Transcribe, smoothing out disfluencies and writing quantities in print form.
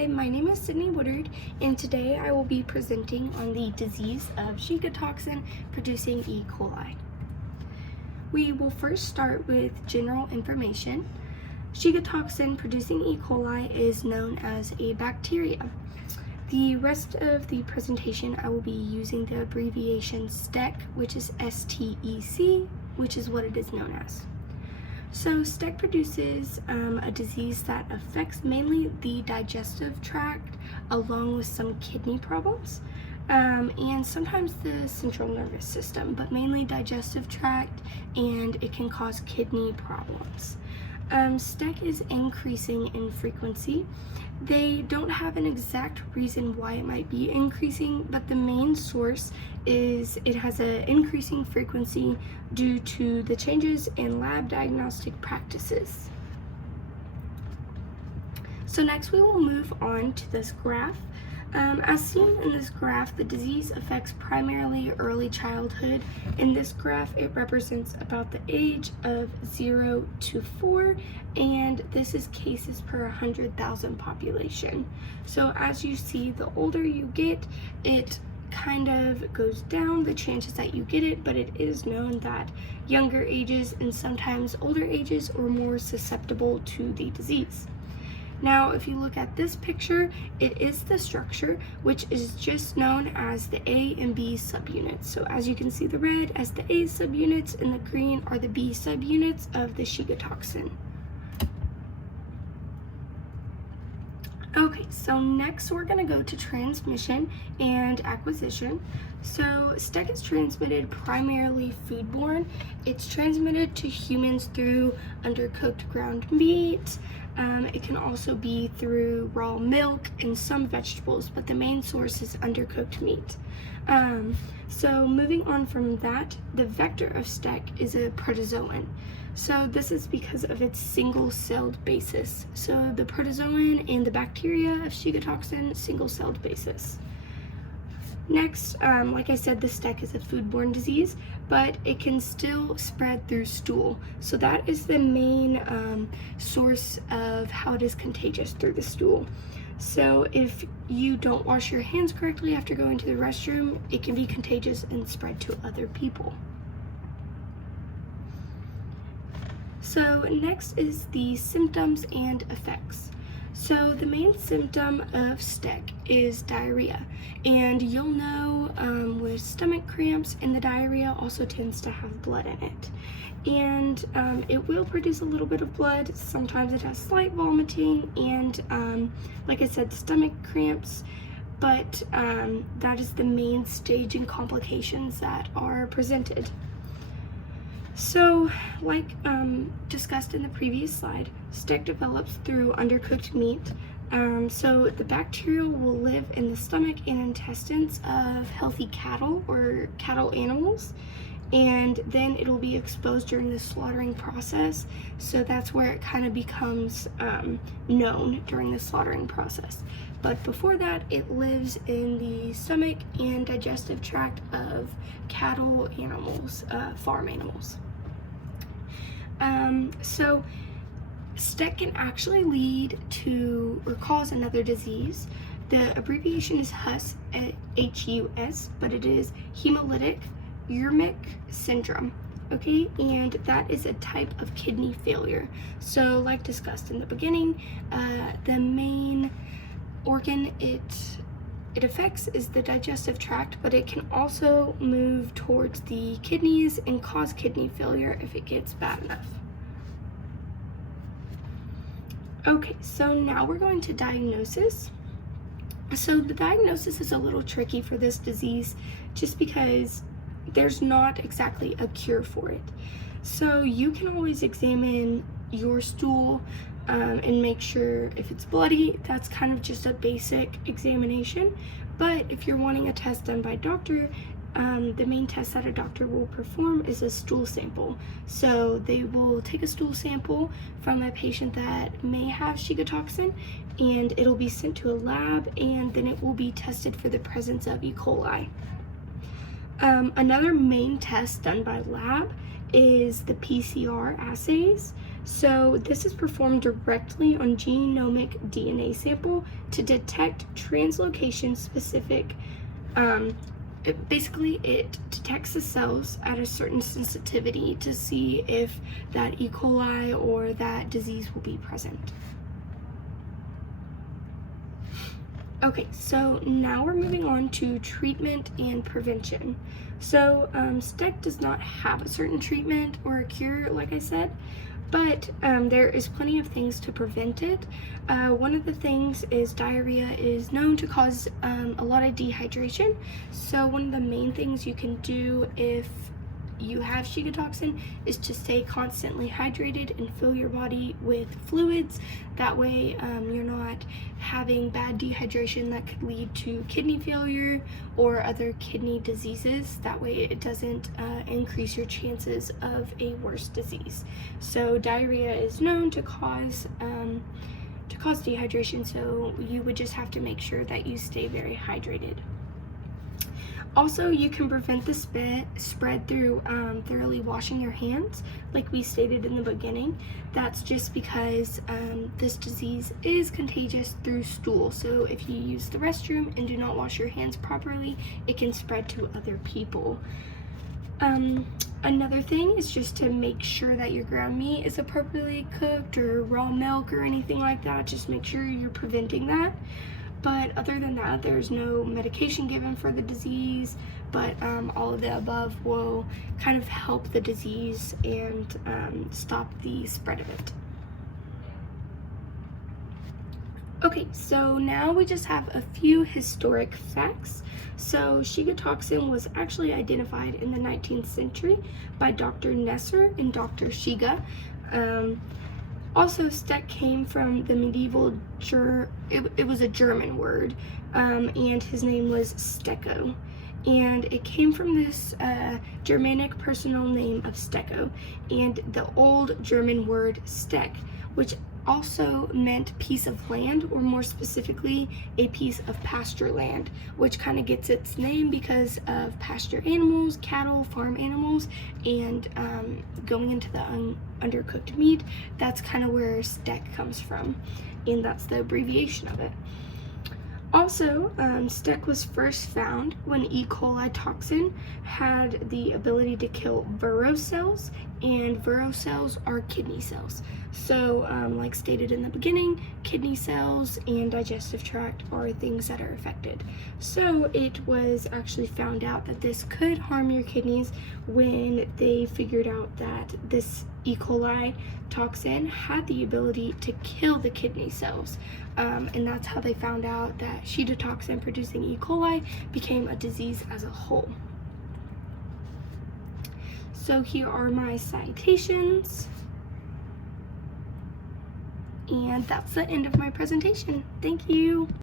Hi, my name is Woodard, and today I will be presenting on the disease of Shiga toxin producing E. coli. We will first start with general information. Shiga toxin producing E. coli is known as a bacteria. The rest of the presentation I will be using the abbreviation STEC, which is STEC, which is what it is known as. So STEC produces a disease that affects mainly the digestive tract along with some kidney problems and sometimes the central nervous system, but mainly digestive tract, and it can cause kidney problems. STEC is increasing in frequency. They don't have an exact reason why it might be increasing, but the main source is it has an increasing frequency due to the changes in lab diagnostic practices. So next we will move on to this graph. As seen in this graph, the disease affects primarily early childhood. In this graph, it represents about the age of 0 to 4, and this is cases per 100,000 population. So as you see, the older you get, it kind of goes down, the chances that you get it, but it is known that younger ages and sometimes older ages are more susceptible to the disease. Now, if you look at this picture, it is the structure, which is just known as the A and B subunits. So as you can see, the red as the A subunits and the green are the B subunits of the Shiga toxin. Okay, so next we're going to go to transmission and acquisition. So STEC is transmitted primarily foodborne. It's transmitted to humans through undercooked ground meat. It can also be through raw milk and some vegetables, but the main source is undercooked meat. So moving on from that, the vector of STEC is a protozoan. So this is because of its single-celled basis. So the protozoan and the bacteria of Shiga toxin, single-celled basis. Next, like I said, the STEC is a foodborne disease, but it can still spread through stool. So that is the main source of how it is contagious, through the stool. So if you don't wash your hands correctly after going to the restroom, it can be contagious and spread to other people. So next is the symptoms and effects. So the main symptom of STEC is diarrhea, and you'll know with stomach cramps, and the diarrhea also tends to have blood in it. And it will produce a little bit of blood. Sometimes it has slight vomiting and like I said, stomach cramps, but that is the main stage and complications that are presented. So, like discussed in the previous slide, STEC develops through undercooked meat. So the bacteria will live in the stomach and intestines of healthy cattle or cattle animals, and then it'll be exposed during the slaughtering process. So that's where it kind of becomes known during the slaughtering process. But before that, it lives in the stomach and digestive tract of cattle animals, farm animals. So STEC can actually lead to or cause another disease. The abbreviation is HUS, H-U-S, but it is hemolytic uremic syndrome. Okay, and that is a type of kidney failure. So like discussed in the beginning, the main organ it affects is the digestive tract, but it can also move towards the kidneys and cause kidney failure if it gets bad enough. Okay, so now we're going to diagnosis. So the diagnosis is a little tricky for this disease just because there's not exactly a cure for it. So you can always examine your stool and make sure if it's bloody. That's kind of just a basic examination. But if you're wanting a test done by a doctor, the main test that a doctor will perform is a stool sample. So they will take a stool sample from a patient that may have Shiga toxin, and it'll be sent to a lab, and then it will be tested for the presence of E. coli. Another main test done by lab is the PCR assays. So this is performed directly on genomic DNA sample to detect translocation specific. It detects the cells at a certain sensitivity to see if that E. coli or that disease will be present. Okay, so now we're moving on to treatment and prevention. So STEC does not have a certain treatment or a cure, like I said, but there is plenty of things to prevent it. One of the things is diarrhea is known to cause a lot of dehydration. So one of the main things you can do if you have Shiga toxin is to stay constantly hydrated and fill your body with fluids. That way you're not having bad dehydration that could lead to kidney failure or other kidney diseases. That way it doesn't increase your chances of a worse disease. So diarrhea is known to cause dehydration, so you would just have to make sure that you stay very hydrated. Also, you can prevent the spread through thoroughly washing your hands, like we stated in the beginning. That's just because this disease is contagious through stool. So if you use the restroom and do not wash your hands properly, it can spread to other people. Another thing is just to make sure that your ground meat is appropriately cooked, or raw milk or anything like that. Just make sure you're preventing that. But other than that, there's no medication given for the disease, but all of the above will kind of help the disease and stop the spread of it. Okay, so now we just have a few historic facts. So Shiga toxin was actually identified in the 19th century by Dr. Nesser and Dr. Shiga. Also, STEC came from the medieval, it was a German word, and his name was Stecco. And it came from this Germanic personal name of Stecco, and the old German word Steck, which also meant piece of land, or more specifically, a piece of pasture land, which kind of gets its name because of pasture animals, cattle, farm animals, and going into the undercooked meat. That's kind of where STEC comes from, and that's the abbreviation of it. Also, STEC was first found when E. coli toxin had the ability to kill Vero cells, and Vero cells are kidney cells. So, like stated in the beginning, kidney cells and digestive tract are things that are affected. So it was actually found out that this could harm your kidneys when they figured out that this E. coli toxin had the ability to kill the kidney cells. And that's how they found out that Shiga toxin producing E. coli became a disease as a whole. So here are my citations. And that's the end of my presentation. Thank you.